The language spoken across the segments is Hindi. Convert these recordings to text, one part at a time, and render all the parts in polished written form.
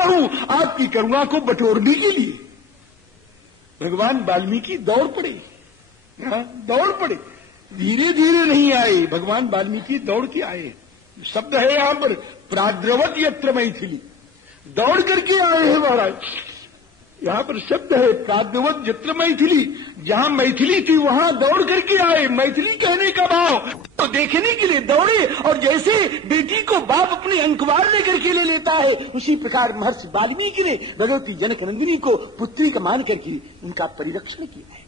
आया हूं आपकी करुणा को बटोरने के लिए। भगवान वाल्मीकि दौड़ पड़े, दौड़ पड़े, धीरे धीरे नहीं आए, भगवान वाल्मीकि दौड़ के आए। शब्द है यहां पर प्राद्रवत यत्र मैथिली, दौड़ करके आए हैं महाराज। यहां पर शब्द है प्राद्रवत यत्र मैथिली, जहां मैथिली थी वहां दौड़ करके आए। मैथिली कहने का भाव तो देखने के लिए दौड़े, और जैसे बेटी को बाप अपने अंकवार लेकर के ले लेता है, उसी प्रकार महर्षि वाल्मीकि ने भगवती जनकनंदिनी को पुत्री का मान करके उनका परिरक्षण किया है।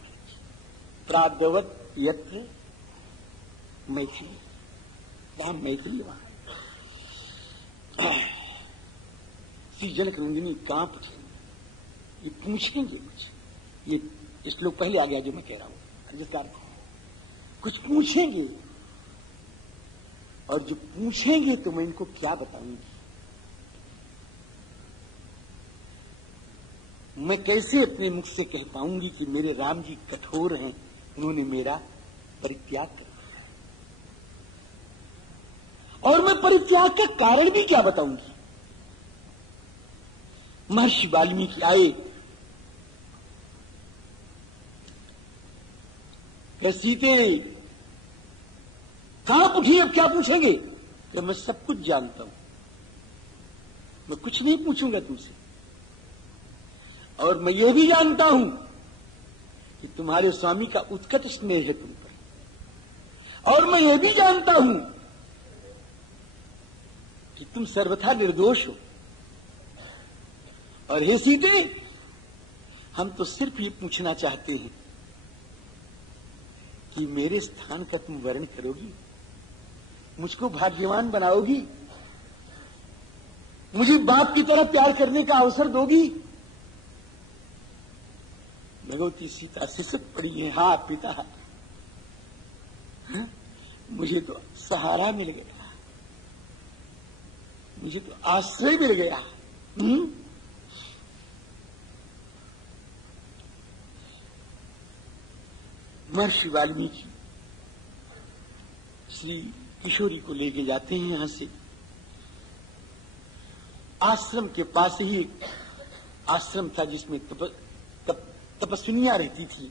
प्राद्रवत यत्र मैथिली, वहां मैथिली वहां श्री जनकनंदिनी कांप उठी। ये पूछेंगे मुझे, ये श्लोक पहले आ गया जो मैं कह रहा हूं, विस्तार को कुछ पूछेंगे, और जो पूछेंगे तो मैं इनको क्या बताऊंगी, मैं कैसे अपने मुख से कह पाऊंगी कि मेरे राम जी कठोर हैं, उन्होंने मेरा परित्याग कर दिया, और मैं परित्याग का कारण भी क्या बताऊंगी। महर्षि वाल्मीकि आए, सीते कांप उठी, अब क्या पूछेंगे? कि मैं सब कुछ जानता हूं, मैं कुछ नहीं पूछूंगा तुमसे, और मैं ये भी जानता हूं कि तुम्हारे स्वामी का उत्कट स्नेह है तुम पर, और मैं ये भी जानता हूं कि तुम सर्वथा निर्दोष हो। और हे सीते, हम तो सिर्फ ये पूछना चाहते हैं कि मेरे स्थान का तुम वर्ण करोगी, मुझको भाग्यवान बनाओगी, मुझे बाप की तरह प्यार करने का अवसर दोगी। भगवती सीता सिसक पड़ी है, हा पिता, हा? मुझे तो सहारा मिल गया, मुझे तो आश्रय मिल गया। महर्षि वाल्मीकि श्री किशोरी को लेके जाते हैं। यहां से आश्रम के पास ही एक आश्रम था जिसमें तपस्विनियां रहती थी।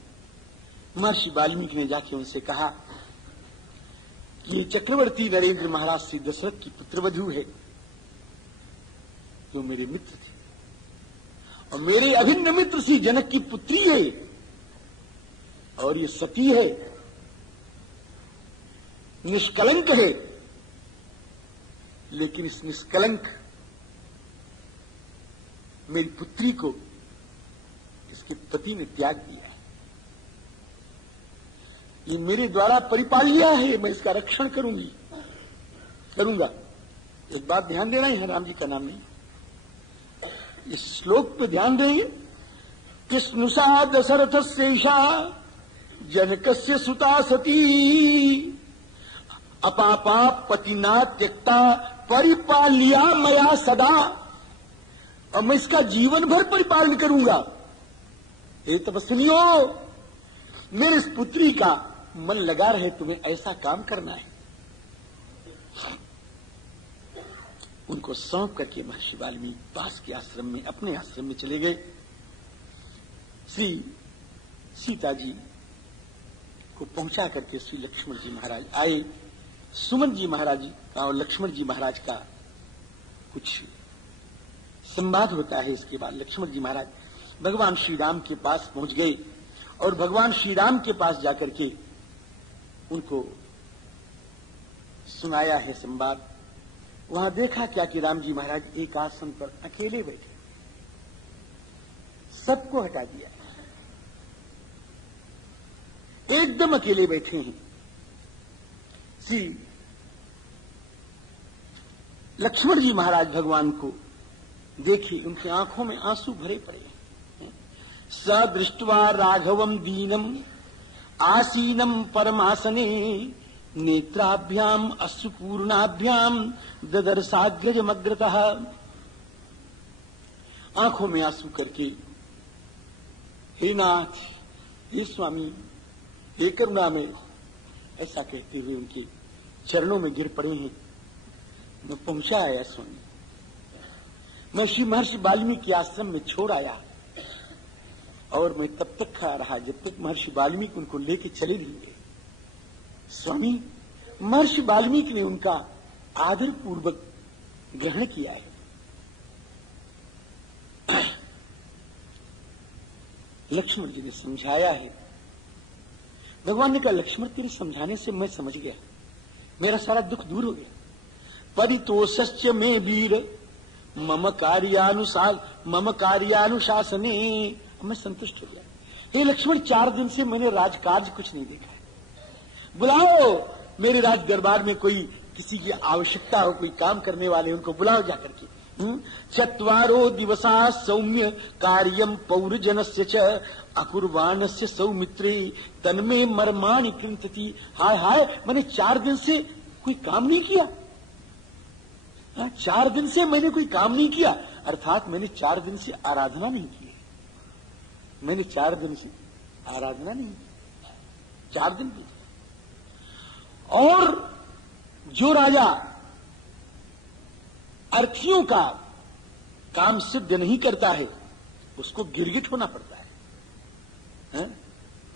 महर्षि वाल्मीकि ने जाके उनसे कहा कि ये चक्रवर्ती नरेंद्र महाराज श्री दशरथ की पुत्रवधू है, जो मेरे मित्र थे, और मेरे अभिन्न मित्र श्री जनक की पुत्री है, और ये सती है, निष्कलंक है, लेकिन इस निष्कलंक मेरी पुत्री को इसके पति ने त्याग दिया है। ये मेरे द्वारा परिपालिया है, मैं इसका रक्षण करूंगा। एक बात ध्यान देना है, राम जी का नाम नहीं, इस श्लोक पे ध्यान देंगे। कृष्णुषा दशरथ शेषा जनकस्य सुता सती अपापा पतिना त्यक्ता परिपालिया मया सदा, और मैं इसका जीवन भर परिपालन करूंगा। हे तपस्विनियों, मेरे इस पुत्री का मन लगा रहे, तुम्हें ऐसा काम करना है। उनको सौंप करके महर्षि वाल्मीकि पास के आश्रम में, अपने आश्रम में चले गए। श्री सीता जी को पहुंचा करके श्री लक्ष्मण जी महाराज आए। सुमन जी महाराज का और लक्ष्मण जी महाराज का कुछ संवाद होता है। इसके बाद लक्ष्मण जी महाराज भगवान श्री राम के पास पहुंच गए, और भगवान श्री राम के पास जाकर के उनको सुनाया है संवाद। वहां देखा क्या कि राम जी महाराज एक आसन पर अकेले बैठे, सबको हटा दिया, एकदम अकेले बैठे हैं। श्री लक्ष्मण जी महाराज भगवान को देखिए, उनकी आंखों में आंसू भरे पड़े हैं। स दृष्ट्वा राघवम दीनम आसीनम परमासने नेत्राभ्याम अश्रुपूर्णाभ्याम ददर्शाग्रजमग्रतः, आंखों में आंसू करके, हे नाथ, हे स्वामी, हे करुणा में, ऐसा कहते हुए उनके चरणों में गिर पड़े हैं। मैं पहुंचा आया स्वामी, मैं श्री महर्षि वाल्मीकि के आश्रम में छोड़ आया और मैं तब तक खड़ा रहा जब तक महर्षि वाल्मीकि उनको लेके चले नहीं गए। स्वामी, महर्षि वाल्मीकि ने उनका आदर पूर्वक ग्रहण किया है। लक्ष्मण जी ने समझाया है। भगवान ने कहा, लक्ष्मण तेरे समझाने से मैं समझ गया, मेरा सारा दुख दूर हो गया। परितोषस्य में वीर मम कार्यानुशासने, मैं संतुष्ट हो गया। हे लक्ष्मण, 4 दिन से मैंने राजकार्य कुछ नहीं देखा है। बुलाओ मेरे राज दरबार में कोई किसी की आवश्यकता हो, कोई काम करने वाले, उनको बुलाओ जाकर के। 4 दिवसा सौम्य कार्यम पौरजनस्य च अकुर्वाणस्य सौमित्रे तन्मे मर्माणि कृंतति। हाय हाय, मैंने 4 दिन से कोई काम नहीं किया। 4 दिन से मैंने कोई काम नहीं किया, अर्थात मैंने 4 दिन से आराधना नहीं की। मैंने 4 दिन से आराधना नहीं की, 4 दिन भी। और जो राजा अर्थियों का काम सिद्ध नहीं करता है उसको गिरगिट होना पड़ता है,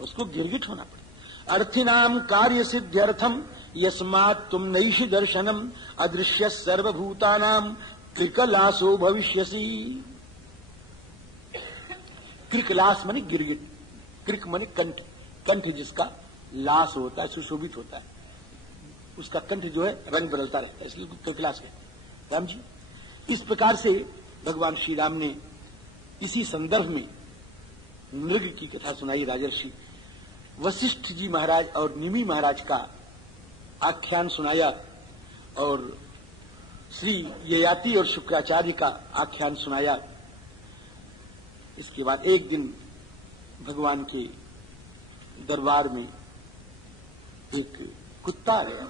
उसको गिरगिट होना पड़ता है। अर्थिनाम कार्य सिद्ध्यर्थम यस्मात् तुम नैषि दर्शनम अदृश्य सर्वभूतानाम कृकलासो भविष्यसि। कृकलास माने गिरगिट, कृक माने कंठ, कंठ जिसका लास होता है, सुशोभित होता है, उसका कंठ जो है रंग बदलता रहता है, इसलिए कृकलास कहते हैं। राम जी, इस प्रकार से भगवान श्री राम ने इसी संदर्भ में मृग की कथा सुनाई। राजर्षि वशिष्ठ जी महाराज और निमि महाराज का आख्यान सुनाया और श्री ययाति और शुक्राचार्य का आख्यान सुनाया। इसके बाद एक दिन भगवान के दरबार में एक कुत्ता आ गया।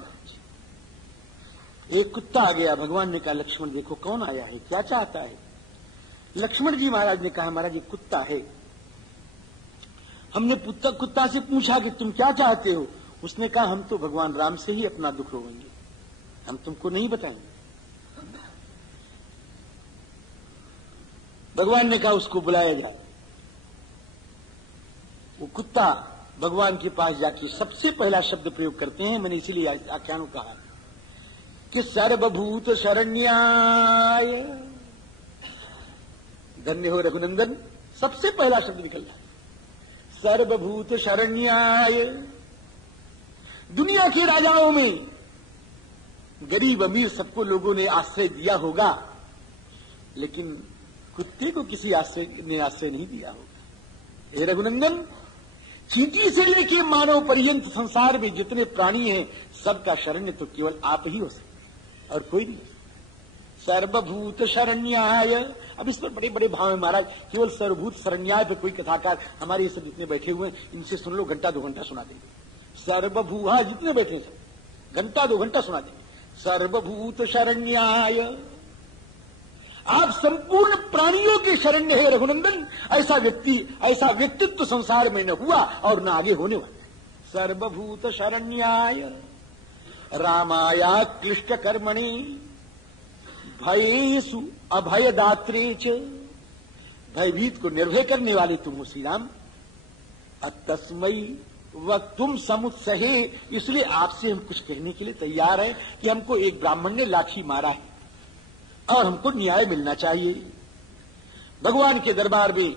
एक कुत्ता आ गया। भगवान ने कहा, लक्ष्मण देखो कौन आया है, क्या चाहता है। लक्ष्मण जी महाराज ने कहा, महाराज ये कुत्ता है। हमने कुत्ता से पूछा कि तुम क्या चाहते हो। उसने कहा, हम तो भगवान राम से ही अपना दुख रोएंगे, हम तुमको नहीं बताएंगे। भगवान ने कहा, उसको बुलाया जाए। वो कुत्ता भगवान के पास जाके सबसे पहला शब्द प्रयोग करते हैं, मैंने इसीलिए आख्यान में कहा कि सर्वभूत शरण्याय। धन्य हो रघुनंदन, सबसे पहला शब्द निकल जाए, सर्वभूत शरण्याय। दुनिया के राजाओं में गरीब अमीर सबको लोगों ने आश्रय दिया होगा, लेकिन कुत्ते को किसी ने आश्रय नहीं दिया होगा। हे रघुनंदन, चींटी से लेके मानव पर्यंत संसार में जितने प्राणी हैं सबका शरण्य तो केवल आप ही हो सकते और कोई नहीं। सर्वभूत शरण्याय। अब इस पर बड़े बड़े भाव है महाराज, केवल सर्वभूत शरण्याय पे कोई कथाकार हमारे ये सब जितने बैठे हुए हैं इनसे सुन लो, घंटा 2 घंटा सुना देंगे। सर्वभूहा जितने बैठे सब घंटा 2 घंटा सुना देंगे। सर्वभूत शरण्याय, आप संपूर्ण प्राणियों के शरण्य है रघुनंदन। ऐसा व्यक्तित्व संसार में न हुआ और न आगे होने वाला। सर्वभूत शरण्याय रामाया क्लिष्ट कर्मणि भयेषु अभयदात्रे च। भयभीत को निर्भय करने वाले तुम हो श्री राम। तस्मै वक्तुम समुत्सहे, इसलिए आपसे हम कुछ कहने के लिए तैयार हैं कि हमको एक ब्राह्मण ने लाठी मारा है और हमको न्याय मिलना चाहिए। भगवान के दरबार में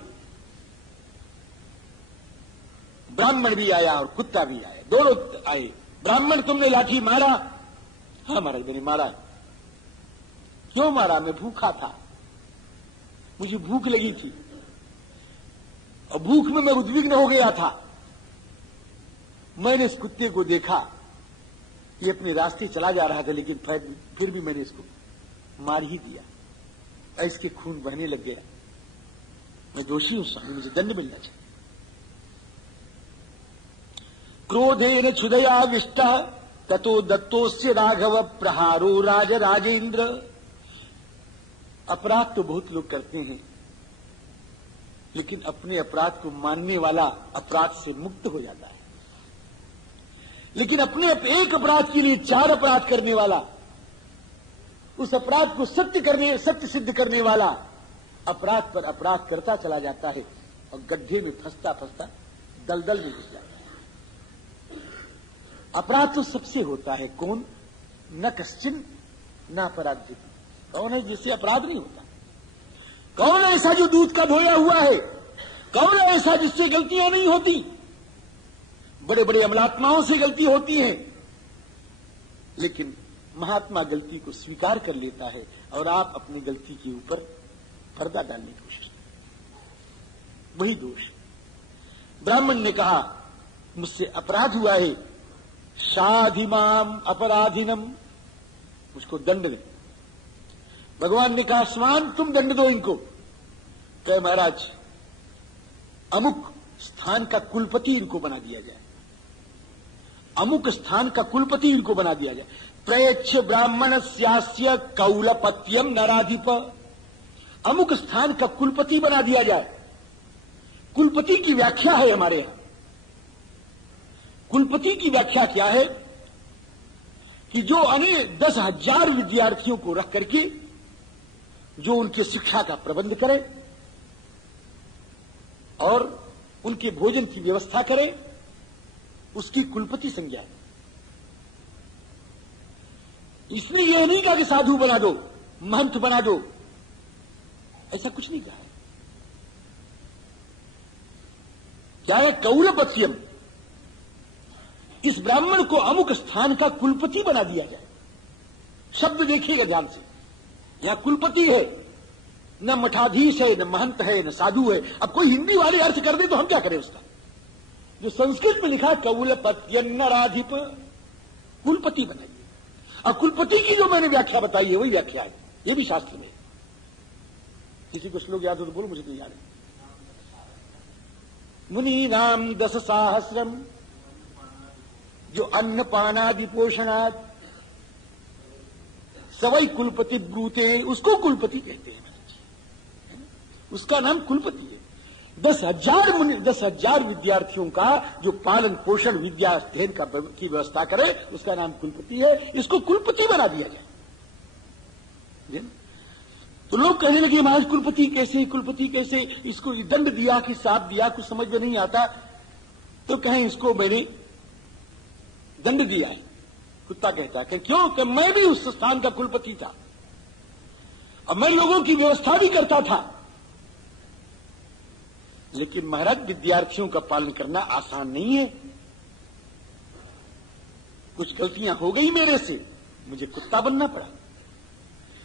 ब्राह्मण भी आया और कुत्ता भी आया, दोनों आए। ब्राह्मण, तुमने लाठी मारा? हाँ महाराज मैंने मारा। क्यों मारा? मैं भूखा था, मुझे भूख लगी थी और भूख में मैं उद्विग्न हो गया था। मैंने इस कुत्ते को देखा, ये अपने रास्ते चला जा रहा था, लेकिन फिर भी मैंने इसको मार ही दिया। इसके खून बहने लग गया। मैं दोषी हूं स्वामी, मुझे दंड मिलना चाहिए। क्रोधेन क्षुदया विष्ट ततो दत्तोस्य राघव प्रहारो राजेंद्र। अपराध तो बहुत लोग करते हैं, लेकिन अपने अपराध को मानने वाला अपराध से मुक्त हो जाता है। लेकिन अपने एक अपराध के लिए 4 अपराध करने वाला उस अपराध को सत्य सिद्ध करने वाला अपराध पर अपराध करता चला जाता है और गड्ढे में फंसता फंसता दलदल में घुस जाता है। अपराध तो सबसे होता है, कौन? न कश्चिन न अपराध। कौन है जिससे अपराध नहीं होता? कौन है ऐसा जो दूध का धोया हुआ है? कौन है ऐसा जिससे गलतियां नहीं होती? बड़े बड़े अमलात्माओं से गलती होती है, लेकिन महात्मा गलती को स्वीकार कर लेता है और आप अपनी गलती के ऊपर पर्दा डालने की कोशिश करते। वही दोष। ब्राह्मण ने कहा मुझसे अपराध हुआ है, शाधिमाम अपराधिनम, मुझको दंड दे। भगवान ने कहा स्वान तुम दंड दो इनको। कहे महाराज अमुक स्थान का कुलपति इनको बना दिया जाए, अमुक स्थान का कुलपति इनको बना दिया जाए। प्रयच्छ ब्राह्मण स्यास्य कौलपत्यम नराधिप, अमुक स्थान का कुलपति बना दिया जाए। कुलपति की व्याख्या है हमारे यहां। कुलपति की व्याख्या क्या है कि जो 10,000 विद्यार्थियों को रख करके जो उनके शिक्षा का प्रबंध करे और उनके भोजन की व्यवस्था करे, उसकी कुलपति संज्ञा है। इसने यह नहीं कहा कि साधु बना दो, महंत बना दो, ऐसा कुछ नहीं कहा है। क्या है? कौलपत्यम, इस ब्राह्मण को अमुक स्थान का कुलपति बना दिया जाए। शब्द देखिएगा ध्यान से, यहां कुलपति है, न मठाधीश है, न महंत है, न साधु है। अब कोई हिंदी वाले अर्थ कर दे तो हम क्या करें उसका? जो संस्कृत में लिखा कौलपत्यन्नराधिप, कुलपति बनाइए। और कुलपति की जो मैंने व्याख्या बताई है वही व्याख्या है, ये भी शास्त्र में। किसी को श्लोक याद हो तो बोलो, मुझे तो याद है। मुनि नाम 10 सहस्रम, जो अन्न पानादि पोषणाद सवई कुलपति ब्रूते, उसको कुलपति कहते हैं। उसका नाम कुलपति है। 10,000 विद्यार्थियों का जो पालन पोषण विद्या अध्ययन की व्यवस्था करे, उसका नाम कुलपति है। इसको कुलपति बना दिया जाए। तो लोग कहने लगे महाराज कुलपति कैसे, कुलपति कैसे? इसको दंड दिया कि साथ दिया, कुछ समझ में नहीं आता। तो कहें इसको मैंने दंड दिया है। कुत्ता कहता है कि क्यों? कि मैं भी उस स्थान का कुलपति था और मैं लोगों की व्यवस्था भी करता था। लेकिन महाराज विद्यार्थियों का पालन करना आसान नहीं है। कुछ गलतियां हो गई मेरे से, मुझे कुत्ता बनना पड़ा।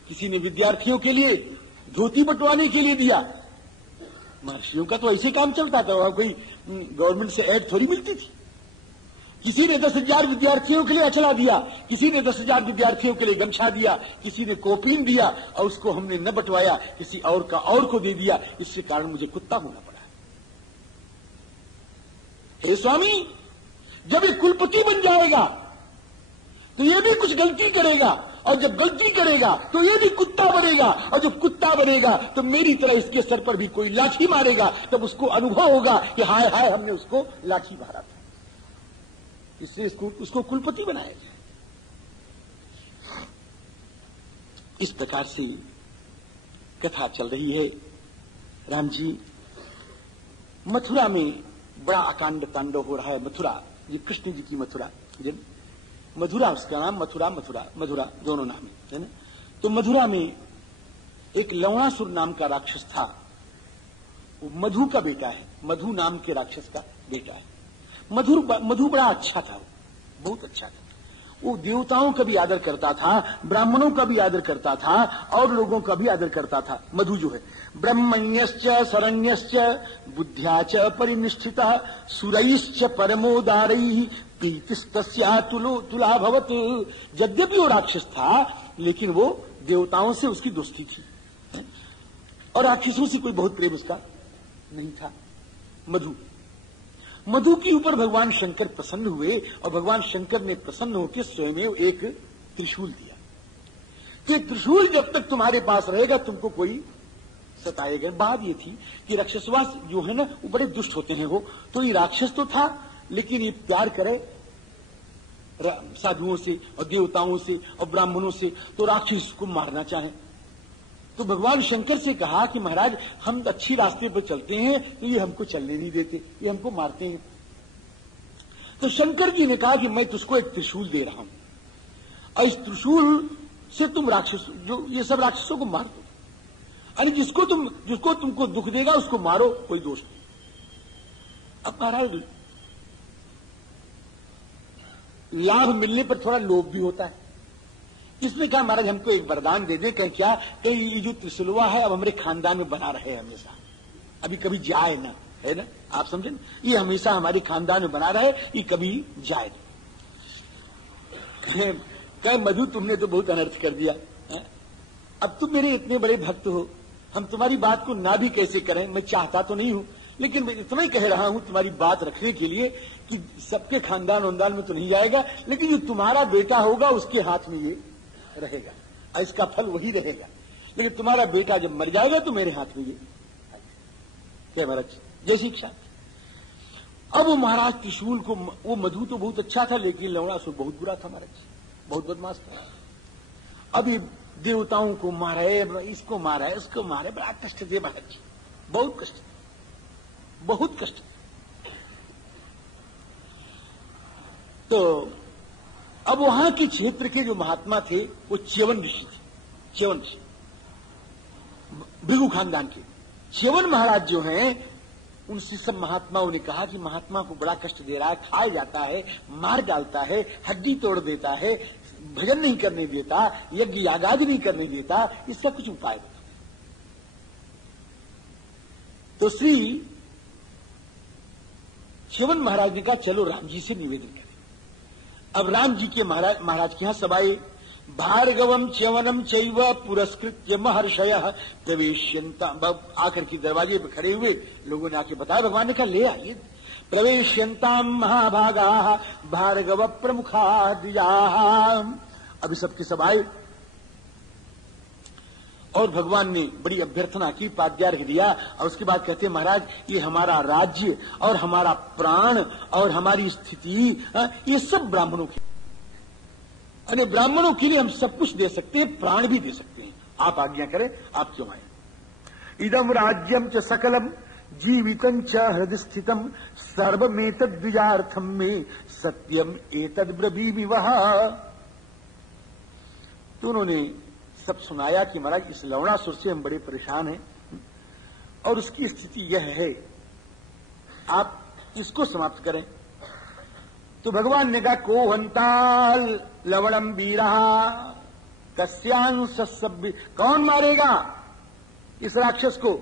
किसी ने विद्यार्थियों के लिए धोती बंटवाने के लिए दिया। महर्षियों का तो ऐसे काम चलता था, वहां कोई गवर्नमेंट से ऐड थोड़ी मिलती थी। किसी ने 10,000 विद्यार्थियों के लिए अचला दिया, किसी ने 10,000 विद्यार्थियों के लिए गमछा दिया, किसी ने कॉपीन दिया और उसको हमने न बंटवाया, किसी और का और को दे दिया। इसके कारण मुझे कुत्ता होना पड़ा। हे स्वामी, जब ये कुलपति बन जाएगा तो ये भी कुछ गलती करेगा, और जब गलती करेगा तो ये भी कुत्ता बनेगा, और जब कुत्ता बनेगा तो मेरी तरह इसके सर पर भी कोई लाठी मारेगा। तब उसको अनुभव होगा कि हाय हाय हमने उसको लाठी मारा था। इसलिए उसको कुलपति बनाया गया। इस प्रकार से कथा चल रही है। राम जी मथुरा में बड़ा अकांड तांडव हो रहा है। मथुरा, ये कृष्ण जी की मथुरा, मधुरा उसका नाम, मथुरा दोनों नाम है ना। तो मधुरा में एक लवणासुर नाम का राक्षस था। वो मधु का बेटा है, मधु नाम के राक्षस का बेटा है। मधु बड़ा अच्छा था, बहुत अच्छा था। वो देवताओं का भी आदर करता था, ब्राह्मणों का भी आदर करता था और लोगों का भी आदर करता था। मधु जो है ब्रह्मण्यश्च शरण्यश्च बुद्ध्या च परिनिष्ठितः सुरैश्च परमोदारैः प्रीतिस्तस्यातुलो तुलाभवत्। यद्यपि वो राक्षस था लेकिन वो देवताओं से उसकी दोस्ती थी और राक्षसों से कोई बहुत प्रेम उसका नहीं था। मधु के ऊपर भगवान शंकर प्रसन्न हुए और भगवान शंकर ने प्रसन्न होकर स्वयं एक त्रिशूल दिया। तो एक त्रिशूल जब तक तुम्हारे पास रहेगा तुमको कोई सताएगा। बात ये थी कि राक्षसवास जो है ना वो बड़े दुष्ट होते हैं। वो तो ये राक्षस तो था लेकिन ये प्यार करे साधुओं से और देवताओं से और ब्राह्मणों से, तो राक्षस को मारना चाहे। तो भगवान शंकर से कहा कि महाराज हम अच्छी रास्ते पर चलते हैं तो ये हमको चलने नहीं देते, ये हमको मारते हैं। तो शंकर जी ने कहा कि मैं तुझको एक त्रिशूल दे रहा हूं और इस त्रिशूल से तुम राक्षस, जो ये सब राक्षसों को मार दो, अरे जिसको तुमको दुख देगा उसको मारो, कोई दोष नहीं। अब महाराज लाभ मिलने पर थोड़ा लोभ भी होता है। इसने कहा महाराज हमको एक वरदान दे दे, कहीं क्या कहीं ये जो त्रिशूलवा है अब हमारे खानदान में बना रहे हमेशा, अभी कभी जाए ना, है ना, आप समझे ना, ये हमेशा हमारे खानदान में बना रहे, ये कभी जाए ना। कहे मधु तुमने तो बहुत अनर्थ कर दिया है? अब तुम मेरे इतने बड़े भक्त हो, हम तुम्हारी बात को ना भी कैसे करें, मैं चाहता तो नहीं हूं, लेकिन मैं इतना ही कह रहा हूं तुम्हारी बात रखने के लिए कि सबके खानदान वंदान में तो नहीं जाएगा, लेकिन जो तुम्हारा बेटा होगा उसके हाथ में ये रहेगा और इसका फल वही रहेगा, लेकिन तुम्हारा बेटा जब मर जाएगा तो मेरे हाथ में ये। क्या महाराज जय शिक्षा। अब वो महाराज त्रिशूल को, वो मधु तो बहुत अच्छा था लेकिन लवणासुर बहुत बुरा था महाराज, बहुत बदमाश था। अब ये देवताओं को मारे, इसको मारा है, उसको मारे, बड़ा कष्ट दे महाराज, बहुत कष्ट, बहुत कष्ट। तो अब वहां के क्षेत्र के जो महात्मा थे वो च्यवन ऋषि थे, च्यवन ऋषि भृगु खानदान के। च्यवन महाराज जो हैं उनसे सब महात्माओं ने कहा कि महात्मा को बड़ा कष्ट दे रहा है, खाया जाता है, मार डालता है, हड्डी तोड़ देता है, भजन नहीं करने देता, यज्ञ यागादि नहीं करने देता, इसका कुछ उपाय बताओ। तो श्री च्यवन महाराज ने कहा चलो राम जी से निवेदन करें। अब राम जी के महाराज के यहां सब आए। भार्गवम च्यवनम चैव पुरस्कृत्य महर्षयः प्रवेश्यन्ता, आकर के दरवाजे पर खड़े हुए लोगों ने आके बताया, भगवान ने कहा ले आइए। प्रवेश्यन्ताम महाभागा भार्गव प्रमुखा द्विजाः। अभी सबके सब आए और भगवान ने बड़ी अभ्यर्थना की, पाद्यार्घ्य दिया और उसके बाद कहते हैं महाराज ये हमारा राज्य और हमारा प्राण और हमारी स्थिति ये सब ब्राह्मणों की, अरे ब्राह्मणों के लिए हम सब कुछ दे सकते हैं, प्राण भी दे सकते हैं, आप आज्ञा करें, आप क्यों आए। इदम राज्यम च सकलम जीवितम च हृदय स्थितम सर्वमेतद द्विजार्थम में सत्यम एतद ब्रवीमि वह। तो उन्होंने सब सुनाया कि महाराज इस लवणासुर से हम बड़े परेशान हैं और उसकी स्थिति यह है, आप इसको समाप्त करें। तो भगवान ने कहा को हंताल लवणम वीरा कस्यांश, कौन मारेगा इस राक्षस को,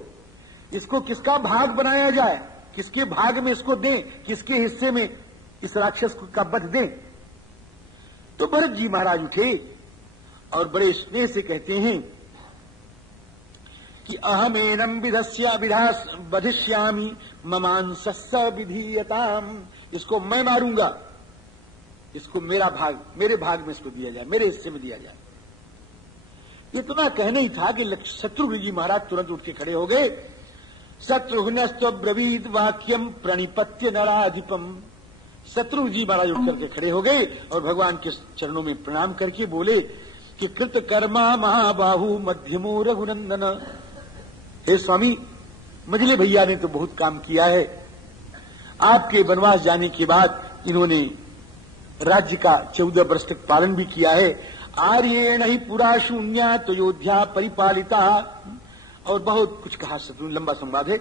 इसको किसका भाग बनाया जाए, किसके भाग में इसको दें, किसके हिस्से में इस राक्षस का वध दें। तो भरत जी महाराज उठे और बड़े स्नेह से कहते हैं कि अहमेनम वधिष्यामि ममांसस्य विधीयताम, इसको मैं मारूंगा, इसको मेरा भाग, मेरे भाग में इसको दिया जाए, मेरे हिस्से में दिया जाए। इतना कहना ही था कि शत्रुघ्न जी महाराज तुरंत उठ के खड़े हो गए। शत्रुघ्नस्त्वब्रवीद वाक्यम प्रणिपत्य नराधिपम। शत्रुघ्न जी महाराज उठ करके खड़े हो गए और भगवान के चरणों में प्रणाम करके बोले कि कृत कर्मा महाबाहु मध्यमो रघुनंदन। हे स्वामी मझले भैया ने तो बहुत काम किया है, आपके वनवास जाने के बाद इन्होंने राज्य का 14 वर्ष तक पालन भी किया है। आर्येण ही पुरा शून्या तो योध्या परिपालिता, और बहुत कुछ कहा शत्रु, लंबा संवाद है,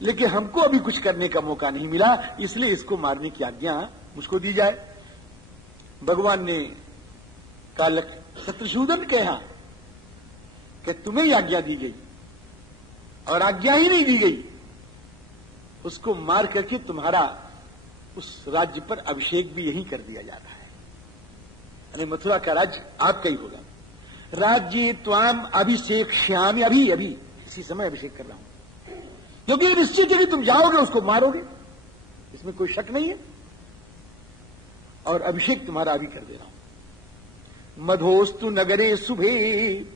लेकिन हमको अभी कुछ करने का मौका नहीं मिला, इसलिए इसको मारने की आज्ञा मुझको दी जाए। भगवान ने कहा शत्रुसूदन कहा कि तुम्हें आज्ञा दी गई और आज्ञा ही नहीं दी गई, उसको मार करके तुम्हारा उस राज्य पर अभिषेक भी यही कर दिया जाता है, यानी मथुरा का राज्य आपका ही होगा। राज्य त्वाम अभिषेक श्यामी, अभी अभी इसी समय अभिषेक कर रहा हूं, क्योंकि निश्चित है कि तुम जाओगे उसको मारोगे, इसमें कोई शक नहीं है, और अभिषेक तुम्हारा अभी कर दे रहा हूं। मधोस्तु नगरे शुभे।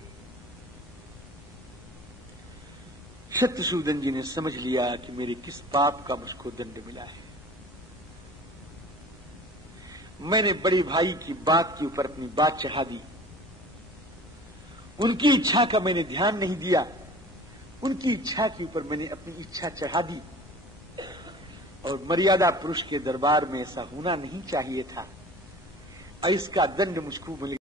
शत्रुसूदन जी ने समझ लिया कि मेरे किस पाप का मुझको दंड मिला है। मैंने बड़े भाई की बात के ऊपर अपनी बात चढ़ा दी। उनकी इच्छा का मैंने ध्यान नहीं दिया, उनकी इच्छा के ऊपर मैंने अपनी इच्छा चढ़ा दी। और मर्यादा पुरुष के दरबार में ऐसा होना नहीं चाहिए था। इसका दंड मुझको मिल